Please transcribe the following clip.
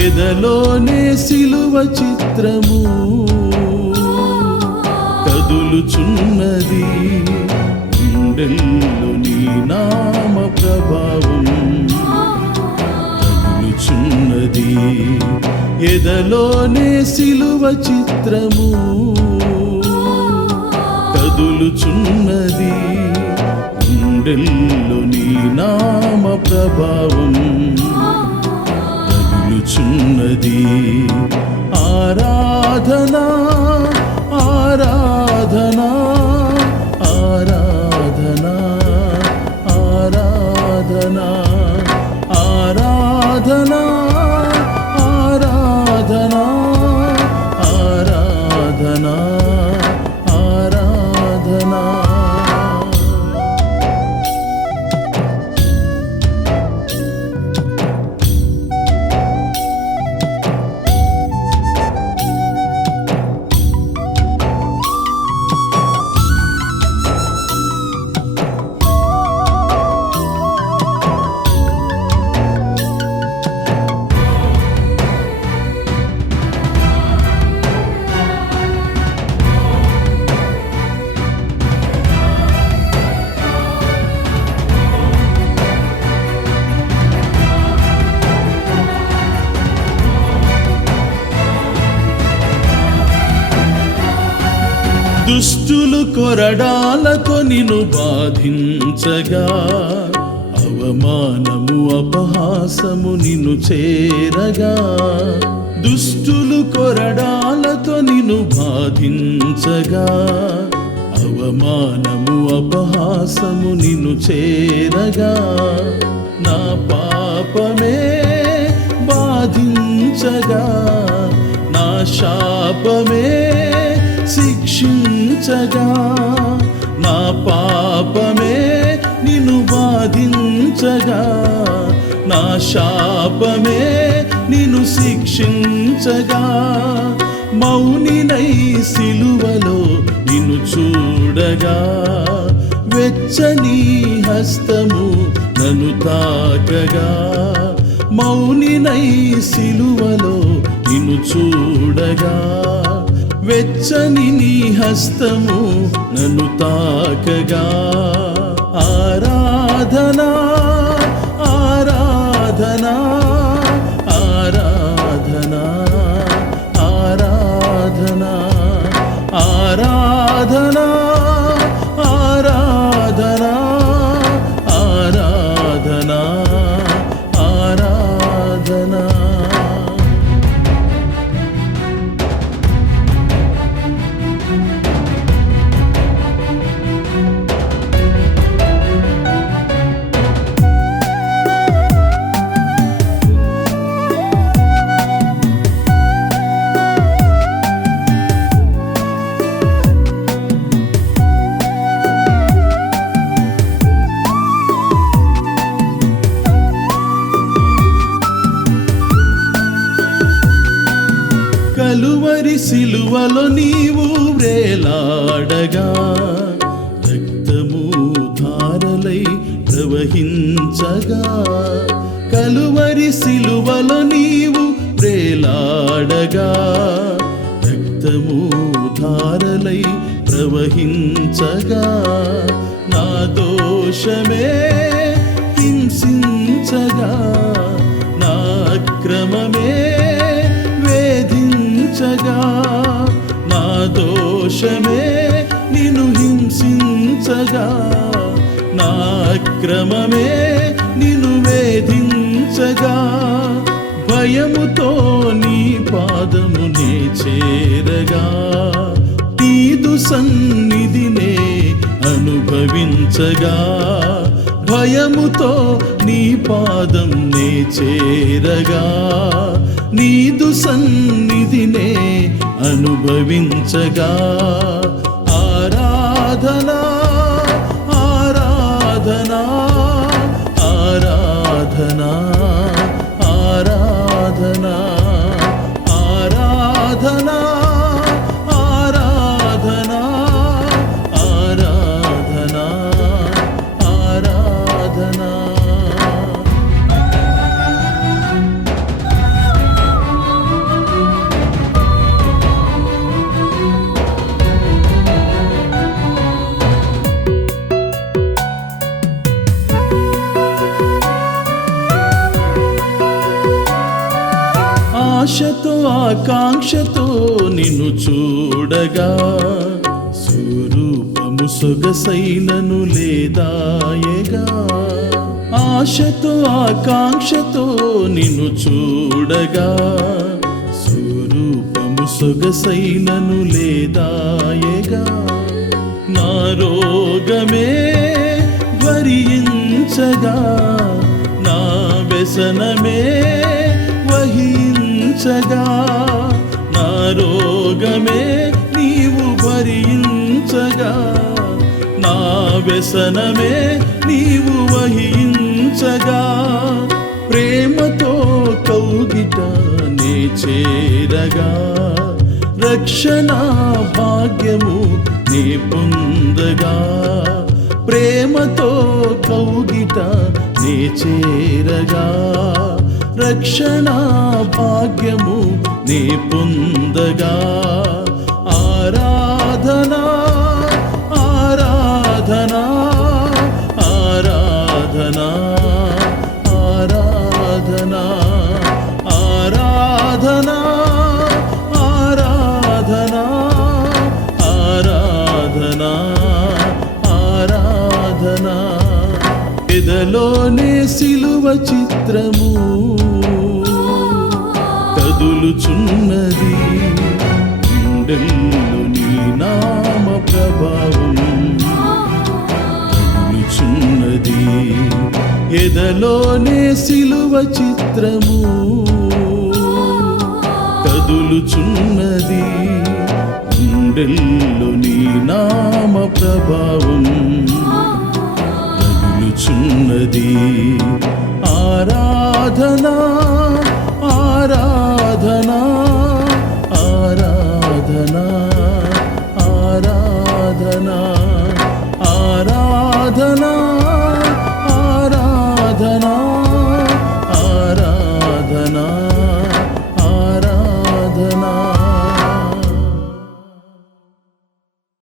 ఎదలోనే సిలువ చిత్రము కదులుచున్నది, గుండెల్లో నీ నామ ప్రభావం కదులుచున్నది. ఎదలోనే సిలువ చిత్రము కదులుచున్నది, గుండెల్లో నీ నామ ప్రభావం కదులుచున్నది. ఆరాధనా ఆరాధనా ఆరాధనా ఆరాధనా ఆరాధనా ఆరాధనా ఆరాధనా ఆరాధనా. దుష్టులు కొరడాలతో నిన్ను బాధించగా, అవమానము అపహాసము నిన్ను చేరగా. దుష్టులు కొరడాలతో నిన్ను బాధించగా, అవమానము అపహాసము నిన్ను చేరగా. నా పాపమే బాధించగా, నా శాపమే శిక్షించగా. నా పాపమే నిన్ను బాధించగా, నా శాపమే నిన్ను శిక్షించగా. మౌనినై సిలువలో నిన్ను చూడగా, వెచ్చని హస్తము నన్ను తాకగా. మౌనినై సిలువలో నిన్ను చూడగా, వెచ్చని నీ హస్తము నన్ను తాకగా. ఆరాధనా ఆరాధనా ఆరాధనా ఆరాధనా ఆరాధనా ఆరాధనా ఆరాధనా ఆరాధనా. కలువరి సిలువలో నీవు వ్రేలాడగా, రక్తము ధారలై ప్రవహించగా. కలువరి సిలువలో నీవు వ్రేలాడగా, రక్తము ధారలై ప్రవహించగా. నా దోషమే హింసించగా, నా అక్రమమే వేధించగా. నా దోషమే నిన్ను హింసించగా, నా అక్రమమే నిన్ను వేధించగా. భయముతో నీ పాదమునే చేరగా, నీదు సన్నిధినే అనుభవించగా. భయముతో నీ పాదం నే చేరగా, నీదు సన్నిధినే అనుభవించగా. ఆరాధనా ఆరాధనా ఆరాధనా ఆరాధనా ఆరాధనా ఆరాధనా ఆరాధనా ఆరాధనా. ఆకాంక్షతో నిన్ను చూడగా స్వరూపము సొగసైనను లేదాయగా ఆశతో ఆకాంక్షతో నిన్ను చూడగా స్వరూపము సొగసైనను లేదాయగా నా రోగమే భరించగా నా వ్యసనమే వహించగా నా రోగమే నీవు భరించగా నా వ్యసనమే నీవు వహించగా ప్రేమతో కౌగిట నే చేరగా రక్షణ భాగ్యము నే పొందగా ప్రేమతో కౌగిట నే చేరగా రక్షణ భాగ్యము నే పొందగా ఆరాధనా ఆరాధనా ఆరాధనా ఆరాధనా ఆరాధనా ఆరాధనా ఆరాధనా ఆరాధనా ఎదలోనే సిలువ చిత్రము కదులుచున్నది గుండెల్లో నీ నామ ప్రభావం కదులుచున్నది ఎదలోనే సిలువ చిత్రము కదులుచున్నది గుండెల్లో నీ నామ ప్రభావం